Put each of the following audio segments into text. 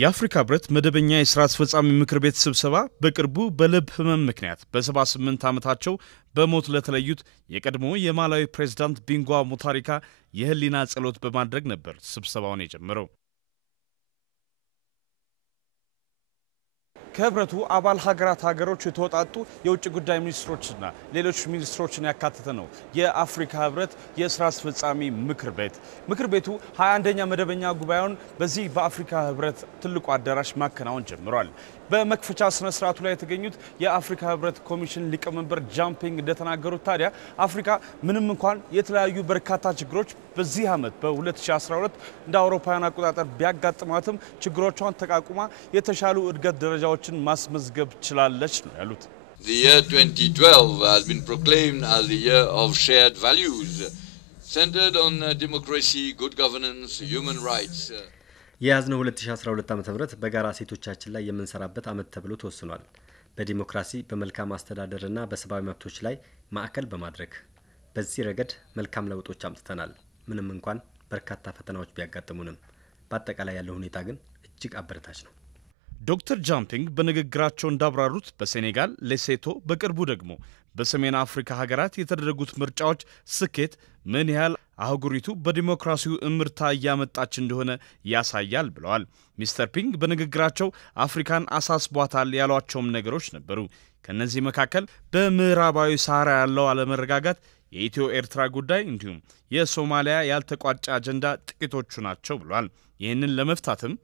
የአፍሪካ ህብረት መደበኛ የሥራ አስፈጻሚ ምክር ቤት ስብሰባ በቅርቡ በልብ ህመም ምክንያት በ78 ዓመታቸው በሞት ለተለዩት የቀድሞ የማላዊ ፕሬዝዳንት ቢንጓ ሙታሪካ የህሊና ጸሎት በማድረግ ነበር ስብሰባውን የጀመረው። ከህብረቱ አባል ሀገሮች የተወጣጡ የውጭ ጉዳይ ሚኒስትሮችና ሌሎች ሚኒስትሮችን ያካተተ ነው የአፍሪካ ህብረት የሥራ አስፈጻሚ ምክር ቤቱ 21ኛ መደበኛ ጉባኤውን በዚህ በአፍሪካ ህብረት ትልቁ አዳራሽ ማከናወን ጀምሯል። በመክፈቻ ስነ ስርዓቱ ላይ የተገኙት የአፍሪካ ህብረት ኮሚሽን ሊቀመንበር ጃምፒንግ እንደተናገሩት ታዲያ አፍሪካ ምንም እንኳን የተለያዩ በርካታ ችግሮች በዚህ ዓመት በ2012 እንደ አውሮፓውያን አቆጣጠር ቢያጋጥማትም ችግሮቿን ተቋቁማ የተሻሉ እድገት ደረጃዎችን ማስመዝገብ ችላለች ነው ያሉት። The year 2012 has been proclaimed as the year of shared values centered on democracy, good governance, human rights. የያዝነው 2012 ዓ.ም በጋራ ሴቶቻችን ላይ የምንሰራበት ዓመት ተብሎ ተወስኗል። በዲሞክራሲ በመልካም አስተዳደርና በሰብአዊ መብቶች ላይ ማዕከል በማድረግ በዚህ ረገድ መልካም ለውጦች አምጥተናል። ምንም እንኳን በርካታ ፈተናዎች ቢያጋጥሙንም በአጠቃላይ ያለው ሁኔታ ግን እጅግ አበረታች ነው። ዶክተር ጃምፒንግ በንግግራቸው እንዳብራሩት በሴኔጋል፣ ሌሴቶ በቅርቡ ደግሞ በሰሜን አፍሪካ ሀገራት የተደረጉት ምርጫዎች ስኬት ምን ያህል አህጉሪቱ በዲሞክራሲው እምርታ ያመጣች እንደሆነ ያሳያል ብለዋል። ሚስተር ፒንግ በንግግራቸው አፍሪካን አሳስቧታል ያሏቸውም ነገሮች ነበሩ። ከነዚህ መካከል በምዕራባዊ ሳህራ ያለው አለመረጋጋት፣ የኢትዮ ኤርትራ ጉዳይ እንዲሁም የሶማሊያ ያልተቋጨ አጀንዳ ጥቂቶቹ ናቸው ብለዋል። ይህንን ለመፍታትም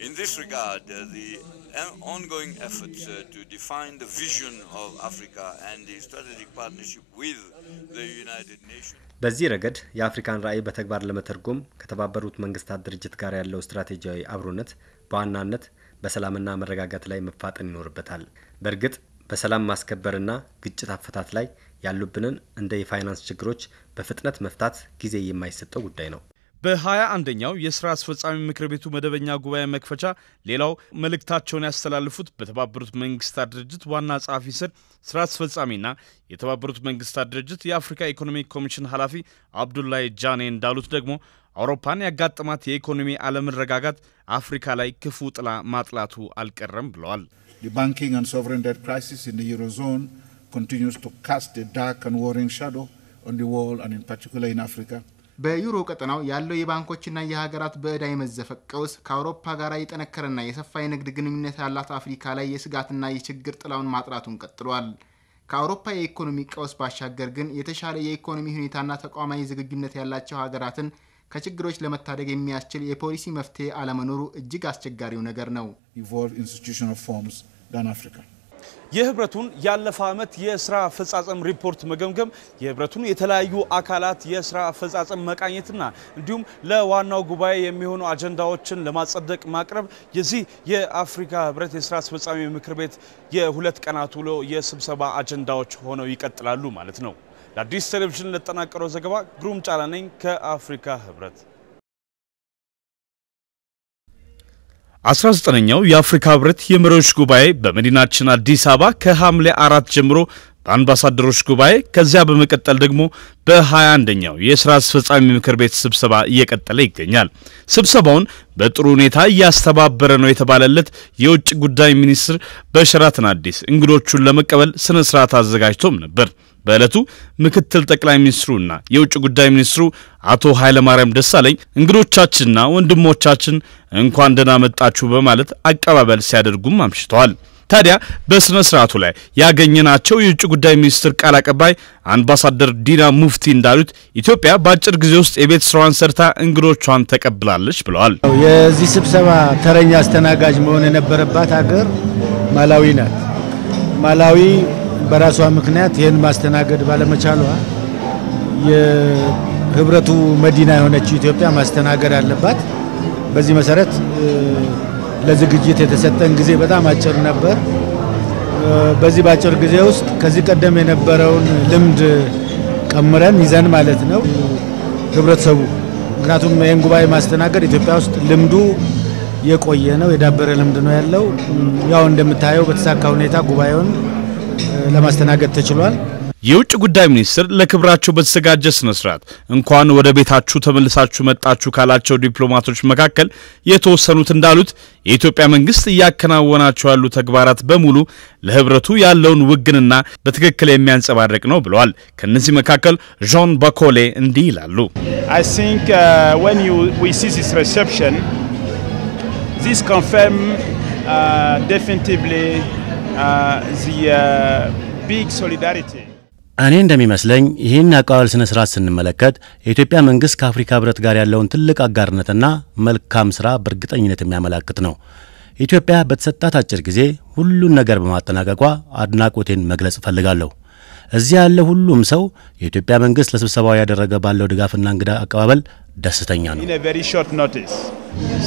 In this regard, the ongoing efforts to define the vision of Africa and the strategic partnership with the United Nations. በዚህ ረገድ የአፍሪካን ራዕይ በተግባር ለመተርጎም ከተባበሩት መንግስታት ድርጅት ጋር ያለው ስትራቴጂያዊ አብሮነት በዋናነት በሰላምና መረጋጋት ላይ መፋጠን ይኖርበታል። በእርግጥ በሰላም ማስከበርና ግጭት አፈታት ላይ ያሉብንን እንደ የፋይናንስ ችግሮች በፍጥነት መፍታት ጊዜ የማይሰጠው ጉዳይ ነው። በ21ኛው የሥራ አስፈጻሚ ምክር ቤቱ መደበኛ ጉባኤ መክፈቻ ሌላው መልእክታቸውን ያስተላልፉት በተባበሩት መንግስታት ድርጅት ዋና ጸሐፊ ስር ሥራ አስፈጻሚና የተባበሩት መንግስታት ድርጅት የአፍሪካ ኢኮኖሚ ኮሚሽን ኃላፊ አብዱላይ ጃኔ እንዳሉት ደግሞ አውሮፓን ያጋጠማት የኢኮኖሚ አለመረጋጋት አፍሪካ ላይ ክፉ ጥላ ማጥላቱ አልቀረም ብለዋል። The banking and sovereign debt crisis in the Eurozone continues to cast a dark and worrying shadow on the world and in particular in Africa. በዩሮ ቀጠናው ያለው የባንኮችና የሀገራት በዕዳ የመዘፈቅ ቀውስ ከአውሮፓ ጋር የጠነከረና የሰፋ የንግድ ግንኙነት ያላት አፍሪካ ላይ የስጋትና የችግር ጥላውን ማጥራቱን ቀጥሏል። ከአውሮፓ የኢኮኖሚ ቀውስ ባሻገር ግን የተሻለ የኢኮኖሚ ሁኔታና ተቋማዊ ዝግጁነት ያላቸው ሀገራትን ከችግሮች ለመታደግ የሚያስችል የፖሊሲ መፍትሄ አለመኖሩ እጅግ አስቸጋሪው ነገር ነው። Evolved institutional forms than Africa. የህብረቱን ያለፈ ዓመት የሥራ አፈጻጸም ሪፖርት መገምገም የህብረቱን የተለያዩ አካላት የሥራ አፈጻጸም መቃኘትና እንዲሁም ለዋናው ጉባኤ የሚሆኑ አጀንዳዎችን ለማጸደቅ ማቅረብ የዚህ የአፍሪካ ህብረት የሥራ አስፈጻሚ ምክር ቤት የሁለት ቀናት ውሎ የስብሰባ አጀንዳዎች ሆነው ይቀጥላሉ ማለት ነው። ለአዲስ ቴሌቪዥን ለተጠናቀረው ዘገባ ግሩም ጫላ ነኝ ከአፍሪካ ህብረት። 19ኛው የአፍሪካ ህብረት የመሪዎች ጉባኤ በመዲናችን አዲስ አበባ ከሐምሌ 4 ጀምሮ በአምባሳደሮች ጉባኤ ከዚያ በመቀጠል ደግሞ በ21ኛው የሥራ አስፈጻሚ ምክር ቤት ስብሰባ እየቀጠለ ይገኛል። ስብሰባውን በጥሩ ሁኔታ ያስተባበረ ነው የተባለለት የውጭ ጉዳይ ሚኒስትር በሸራተን አዲስ እንግዶቹን ለመቀበል ስነ ስርዓት አዘጋጅቶም ነበር። በእለቱ ምክትል ጠቅላይ ሚኒስትሩና የውጭ ጉዳይ ሚኒስትሩ አቶ ኃይለማርያም ደሳለኝ እንግዶቻችንና ወንድሞቻችን እንኳን ደህና መጣችሁ በማለት አቀባበል ሲያደርጉም አምሽተዋል። ታዲያ በስነ ስርዓቱ ላይ ያገኘናቸው የውጭ ጉዳይ ሚኒስትር ቃል አቀባይ አምባሳደር ዲና ሙፍቲ እንዳሉት ኢትዮጵያ በአጭር ጊዜ ውስጥ የቤት ስራዋን ሰርታ እንግዶቿን ተቀብላለች ብለዋል። የዚህ ስብሰባ ተረኛ አስተናጋጅ መሆን የነበረባት ሀገር ማላዊ ናት። ማላዊ በራሷ ምክንያት ይሄን ማስተናገድ ባለመቻሏ የህብረቱ መዲና የሆነችው ኢትዮጵያ ማስተናገድ አለባት። በዚህ መሰረት ለዝግጅት የተሰጠን ጊዜ በጣም አጭር ነበር። በዚህ ባጭር ጊዜ ውስጥ ከዚህ ቀደም የነበረውን ልምድ ቀምረን ይዘን ማለት ነው ህብረተሰቡ ምክንያቱም ይሄን ጉባኤ ማስተናገድ ኢትዮጵያ ውስጥ ልምዱ የቆየ ነው፣ የዳበረ ልምድ ነው ያለው። ያው እንደምታየው በተሳካ ሁኔታ ጉባኤውን ለማስተናገድ ተችሏል። የውጭ ጉዳይ ሚኒስትር ለክብራቸው በተዘጋጀ ስነ ስርዓት እንኳን ወደ ቤታችሁ ተመልሳችሁ መጣችሁ ካላቸው ዲፕሎማቶች መካከል የተወሰኑት እንዳሉት የኢትዮጵያ መንግስት ያከናወናቸው ያሉ ተግባራት በሙሉ ለህብረቱ ያለውን ውግንና በትክክል የሚያንጸባርቅ ነው ብለዋል። ከነዚህ መካከል ጆን ባኮሌ እንዲህ ይላሉ። I think when we see this reception, this confirm definitively the big solidarity. እኔ እንደሚመስለኝ ይህን አቀባበል ስነ ስርዓት ስንመለከት የኢትዮጵያ መንግስት ከአፍሪካ ህብረት ጋር ያለውን ትልቅ አጋርነትና መልካም ስራ በእርግጠኝነት የሚያመለክት ነው። ኢትዮጵያ በተሰጣት አጭር ጊዜ ሁሉን ነገር በማጠናቀቋ አድናቆቴን መግለጽ ፈልጋለሁ። እዚህ ያለ ሁሉም ሰው የኢትዮጵያ መንግስት ለስብሰባው ያደረገ ባለው ድጋፍና እንግዳ አቀባበል ደስተኛ ነው። In a very short notice.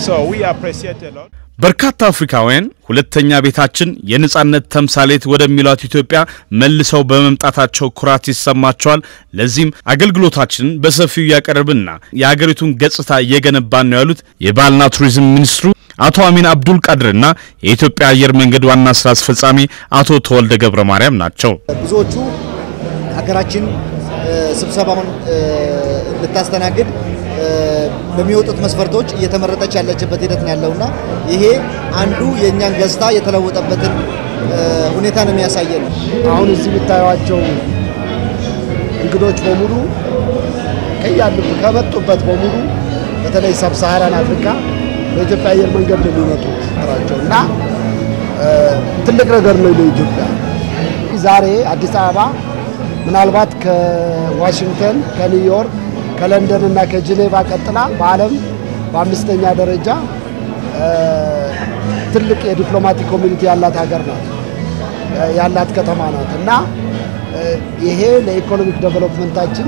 So we appreciate a lot. በርካታ አፍሪካውያን ሁለተኛ ቤታችን የነጻነት ተምሳሌት ወደሚሏት ኢትዮጵያ መልሰው በመምጣታቸው ኩራት ይሰማቸዋል። ለዚህም አገልግሎታችንን በሰፊው ያቀርብና የሀገሪቱን ገጽታ እየገነባን ነው ያሉት የባህልና ቱሪዝም ሚኒስትሩ አቶ አሚን አብዱል ቃድርና የኢትዮጵያ አየር መንገድ ዋና ስራ አስፈጻሚ አቶ ተወልደ ገብረ ማርያም ናቸው። ብዙዎቹ ሀገራችን ስብሰባውን ልታስተናግድ በሚወጡት መስፈርቶች እየተመረጠች ያለችበት ሂደት ነው ያለውና ይሄ አንዱ የኛን ገጽታ የተለወጠበትን ሁኔታ ነው የሚያሳየው። አሁን እዚህ ብታዩዋቸው እንግዶች በሙሉ ከመጡበት በሙሉ በተለይ ሰብሳሃራን አፍሪካ በኢትዮጵያ አየር መንገድ ነው የሚመጡትና ትልቅ ነገር ነው ለኢትዮጵያ። ዛሬ አዲስ አበባ ምናልባት ከዋሽንግተን ከኒውዮርክ ከለንደን እና ከጄኔቫ ቀጥላ በዓለም በአምስተኛ ደረጃ ትልቅ የዲፕሎማቲክ ኮሚኒቲ ያላት ሀገር ናት ያላት ከተማ ናት እና ይሄ ለኢኮኖሚክ ዴቨሎፕመንታችን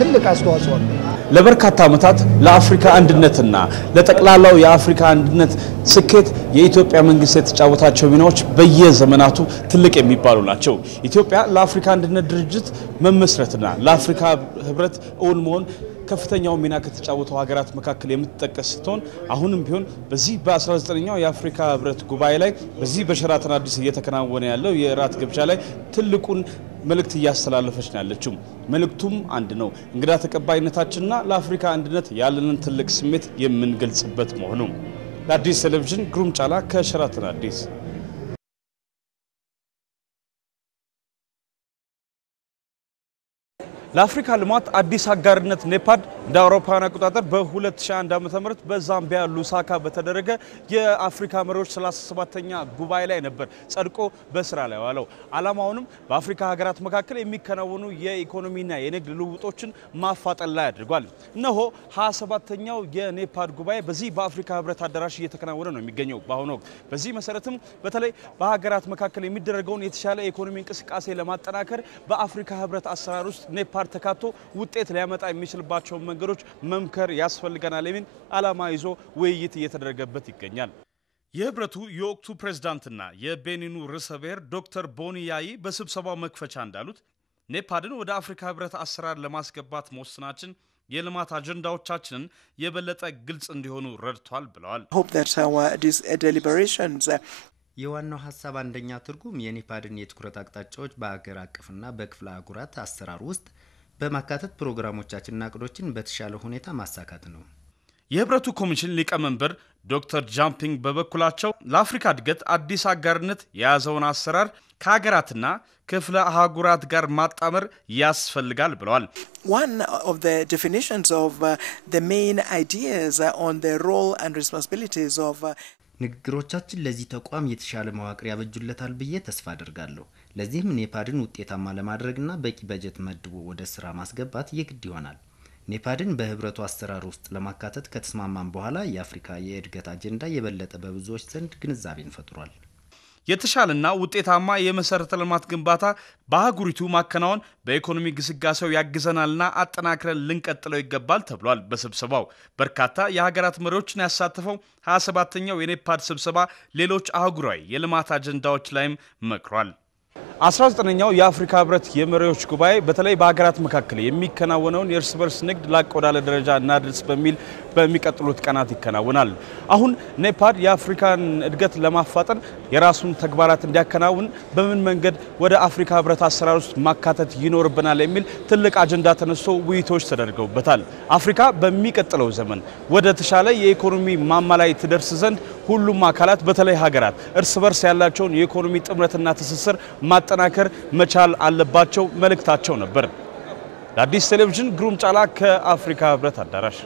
ትልቅ አስተዋጽኦ አለው። ለበርካታ ዓመታት ለአፍሪካ አንድነትና ለጠቅላላው የአፍሪካ አንድነት ስኬት የኢትዮጵያ መንግስት የተጫወታቸው ሚናዎች በየዘመናቱ ትልቅ የሚባሉ ናቸው። ኢትዮጵያ ለአፍሪካ አንድነት ድርጅት መመስረትና ለአፍሪካ ህብረት እውን መሆን ከፍተኛው ሚና ከተጫወተው ሀገራት መካከል የምትጠቀስ ስትሆን አሁንም ቢሆን በዚህ በ19ኛው የአፍሪካ ህብረት ጉባኤ ላይ በዚህ በሸራተን አዲስ እየተከናወነ ያለው የራት ግብዣ ላይ ትልቁን መልእክት እያስተላለፈች ነው ያለችው። መልእክቱም አንድ ነው። እንግዳ ተቀባይነታችንና ለአፍሪካ አንድነት ያለንን ትልቅ ስሜት የምንገልጽበት መሆኑ። ለአዲስ ቴሌቪዥን ግሩም ጫላ ከሸራተን አዲስ። ለአፍሪካ ልማት አዲስ አጋርነት ኔፓድ እንደ አውሮፓውያን አቆጣጠር በ2001 ዓ.ም በዛምቢያ ሉሳካ በተደረገ የአፍሪካ መሪዎች 37ኛ ጉባኤ ላይ ነበር ጸድቆ በስራ ላይ ዋለው። ዓላማውንም በአፍሪካ ሀገራት መካከል የሚከናወኑ የኢኮኖሚና የንግድ ልውውጦችን ማፋጠን ላይ አድርጓል። እነሆ 27ኛው የኔፓድ ጉባኤ በዚህ በአፍሪካ ህብረት አዳራሽ እየተከናወነ ነው የሚገኘው በአሁኑ ወቅት። በዚህ መሰረትም በተለይ በሀገራት መካከል የሚደረገውን የተሻለ ኢኮኖሚ እንቅስቃሴ ለማጠናከር በአፍሪካ ህብረት አሰራር ውስጥ ኔፓድ ተካቶ ውጤት ሊያመጣ የሚችልባቸው መንገዶች መምከር ያስፈልገናል የሚል ዓላማ ይዞ ውይይት እየተደረገበት ይገኛል። የህብረቱ የወቅቱ ፕሬዝዳንትና የቤኒኑ ርዕሰ ብሔር ዶክተር ቦኒ ያይ በስብሰባው መክፈቻ እንዳሉት ኔፓድን ወደ አፍሪካ ህብረት አሰራር ለማስገባት መወሰናችን የልማት አጀንዳዎቻችንን የበለጠ ግልጽ እንዲሆኑ ረድቷል ብለዋል። የዋናው ሐሳብ አንደኛ ትርጉም የኔፓድን የትኩረት አቅጣጫዎች በአገር አቀፍና በክፍለ አህጉራት አሰራር ውስጥ በማካተት ፕሮግራሞቻችንና እቅዶችን በተሻለ ሁኔታ ማሳካት ነው። የህብረቱ ኮሚሽን ሊቀመንበር ዶክተር ጃምፒንግ በበኩላቸው ለአፍሪካ እድገት አዲስ አጋርነት የያዘውን አሰራር ከሀገራትና ክፍለ አህጉራት ጋር ማጣመር ያስፈልጋል ብለዋል። One of the definitions of the main ideas on the role and responsibilities of ንግግሮቻችን ለዚህ ተቋም የተሻለ መዋቅር ያበጁለታል ብዬ ተስፋ አደርጋለሁ። ለዚህም ኔፓድን ውጤታማ ለማድረግና በቂ በጀት መድቦ ወደ ስራ ማስገባት የግድ ይሆናል። ኔፓድን በህብረቱ አሰራር ውስጥ ለማካተት ከተስማማን በኋላ የአፍሪካ የእድገት አጀንዳ የበለጠ በብዙዎች ዘንድ ግንዛቤን ፈጥሯል። የተሻለና ውጤታማ የመሰረተ ልማት ግንባታ በአህጉሪቱ ማከናወን በኢኮኖሚ ግስጋሴው ያግዘናልና አጠናክረን ልንቀጥለው ይገባል ተብሏል። በስብሰባው በርካታ የሀገራት መሪዎችን ያሳተፈው 27ኛው የኔፓድ ስብሰባ ሌሎች አህጉራዊ የልማት አጀንዳዎች ላይም መክሯል። 19ኛው የአፍሪካ ህብረት የመሪዎች ጉባኤ በተለይ በሀገራት መካከል የሚከናወነውን የእርስ በርስ ንግድ ላቅ ወዳለ ደረጃ እናድርስ በሚል በሚቀጥሉት ቀናት ይከናወናል። አሁን ኔፓድ የአፍሪካን እድገት ለማፋጠን የራሱን ተግባራት እንዲያከናውን በምን መንገድ ወደ አፍሪካ ህብረት አሰራር ውስጥ ማካተት ይኖርብናል የሚል ትልቅ አጀንዳ ተነስቶ ውይይቶች ተደርገውበታል። አፍሪካ በሚቀጥለው ዘመን ወደ ተሻለ የኢኮኖሚ ማማ ላይ ትደርስ ዘንድ ሁሉም አካላት በተለይ ሀገራት እርስ በርስ ያላቸውን የኢኮኖሚ ጥምረትና ትስስር ማጠናከር መቻል አለባቸው መልእክታቸው ነበር። ለአዲስ ቴሌቪዥን ግሩም ጫላ ከአፍሪካ ህብረት አዳራሽ።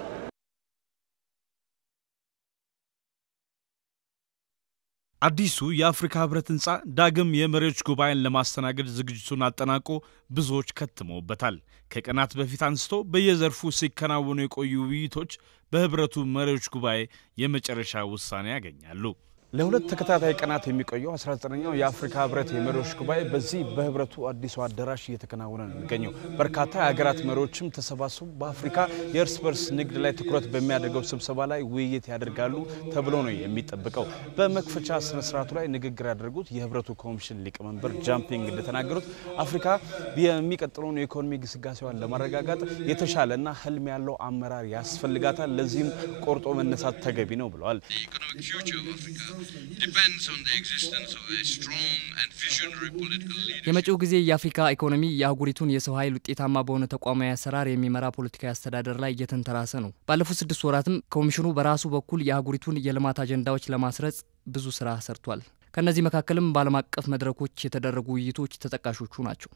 አዲሱ የአፍሪካ ህብረት ህንጻ ዳግም የመሪዎች ጉባኤን ለማስተናገድ ዝግጅቱን አጠናቆ ብዙዎች ከትመውበታል። ከቀናት በፊት አንስቶ በየዘርፉ ሲከናወኑ የቆዩ ውይይቶች በህብረቱ መሪዎች ጉባኤ የመጨረሻ ውሳኔ ያገኛሉ። ለሁለት ተከታታይ ቀናት የሚቆየው 19ኛው የአፍሪካ ህብረት የመሪዎች ጉባኤ በዚህ በህብረቱ አዲሱ አዳራሽ እየተከናወነ ነው የሚገኘው። በርካታ የሀገራት መሪዎችም ተሰባስበው በአፍሪካ የእርስ በርስ ንግድ ላይ ትኩረት በሚያደርገው ስብሰባ ላይ ውይይት ያደርጋሉ ተብሎ ነው የሚጠበቀው። በመክፈቻ ስነ ስርዓቱ ላይ ንግግር ያደረጉት የህብረቱ ኮሚሽን ሊቀመንበር ጃምፒንግ እንደተናገሩት አፍሪካ የሚቀጥለውን የኢኮኖሚ ግስጋሴዋን ለማረጋጋት የተሻለና ህልም ያለው አመራር ያስፈልጋታል። ለዚህም ቆርጦ መነሳት ተገቢ ነው ብለዋል። የመጪው ጊዜ የአፍሪካ ኢኮኖሚ የአህጉሪቱን የሰው ኃይል ውጤታማ በሆነ ተቋማዊ አሰራር የሚመራ ፖለቲካዊ አስተዳደር ላይ እየተንተራሰ ነው። ባለፉት 6 ወራትም ኮሚሽኑ በራሱ በኩል የአህጉሪቱን የልማት አጀንዳዎች ለማስረጽ ብዙ ስራ ሰርቷል። ከነዚህ መካከልም በዓለም አቀፍ መድረኮች የተደረጉ ውይይቶች ተጠቃሾቹ ናቸው።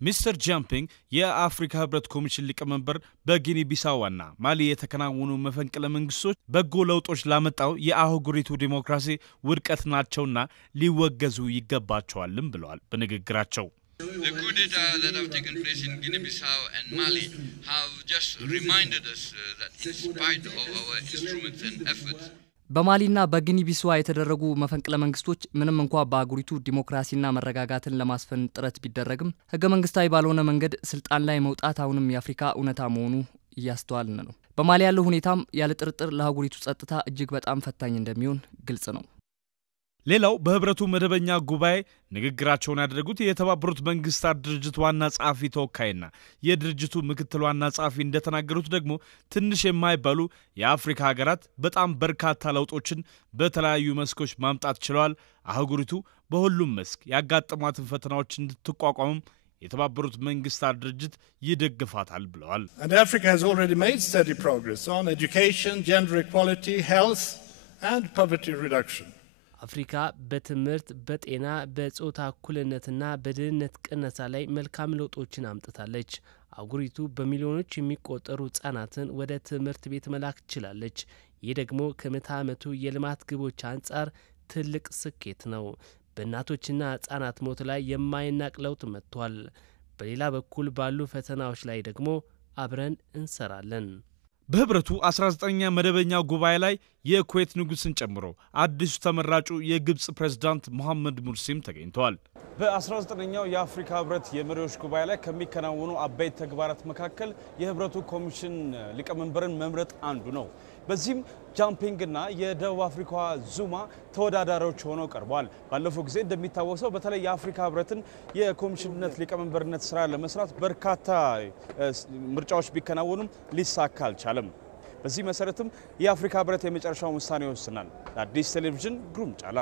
ሚስተር ጃምፒንግ የአፍሪካ ህብረት ኮሚሽን ሊቀመንበር በጊኒ ቢሳውና ማሊ የተከናወኑ መፈንቅለ መንግስቶች በጎ ለውጦች ላመጣው የአህጉሪቱ ዲሞክራሲ ውድቀት ናቸውና ሊወገዙ ይገባቸዋልም ብለዋል በንግግራቸው። The coup d'etat that have taken place in Guinea-Bissau and Mali have just reminded us that in spite of our instruments and efforts በማሊና በጊኒ ቢሳው የተደረጉ መፈንቅለ መንግስቶች ምንም እንኳን በአህጉሪቱ ዲሞክራሲና መረጋጋትን ለማስፈን ጥረት ቢደረግም ህገ መንግስታዊ ባልሆነ መንገድ ስልጣን ላይ መውጣት አሁንም የአፍሪካ እውነታ መሆኑ እያስተዋልን ነው። በማሊ ያለው ሁኔታም ያለ ጥርጥር ለአህጉሪቱ ጸጥታ እጅግ በጣም ፈታኝ እንደሚሆን ግልጽ ነው። ሌላው በህብረቱ መደበኛ ጉባኤ ንግግራቸውን ያደረጉት የተባበሩት መንግስታት ድርጅት ዋና ጸሐፊ ተወካይና የድርጅቱ ምክትል ዋና ጸሐፊ እንደተናገሩት ደግሞ ትንሽ የማይባሉ የአፍሪካ ሀገራት በጣም በርካታ ለውጦችን በተለያዩ መስኮች ማምጣት ችለዋል። አህጉሪቱ በሁሉም መስክ ያጋጠሟትን ፈተናዎች እንድትቋቋምም የተባበሩት መንግስታት ድርጅት ይደግፋታል ብለዋል። And Africa has already made steady progress on education, gender equality, health and poverty reduction. አፍሪካ በትምህርት፣ በጤና፣ በጾታ እኩልነትና በድህነት ቅነሳ ላይ መልካም ለውጦችን አምጥታለች። አህጉሪቱ በሚሊዮኖች የሚቆጠሩ ህጻናትን ወደ ትምህርት ቤት መላክ ችላለች። ይህ ደግሞ ከምዕተ ዓመቱ የልማት ግቦች አንጻር ትልቅ ስኬት ነው። በእናቶችና ህጻናት ሞት ላይ የማይናቅ ለውጥ መጥቷል። በሌላ በኩል ባሉ ፈተናዎች ላይ ደግሞ አብረን እንሰራለን። በህብረቱ 19ኛ መደበኛ ጉባኤ ላይ የኩዌት ንጉስን ጨምሮ አዲሱ ተመራጩ የግብጽ ፕሬዝዳንት መሐመድ ሙርሲም ተገኝተዋል። በ19ኛው የአፍሪካ ህብረት የመሪዎች ጉባኤ ላይ ከሚከናወኑ አበይት ተግባራት መካከል የህብረቱ ኮሚሽን ሊቀመንበርን መምረጥ አንዱ ነው። በዚህም ጃምፒንግና የደቡብ አፍሪካ ዙማ ተወዳዳሪዎች ሆነው ቀርበዋል። ባለፈው ጊዜ እንደሚታወሰው በተለይ የአፍሪካ ህብረትን የኮሚሽንነት ሊቀመንበርነት ስራ ለመስራት በርካታ ምርጫዎች ቢከናወኑም ሊሳካ አልቻለም። በዚህ መሰረትም የአፍሪካ ህብረት የመጨረሻው ውሳኔ ወስናል። ለአዲስ ቴሌቪዥን ግሩም ጫላ።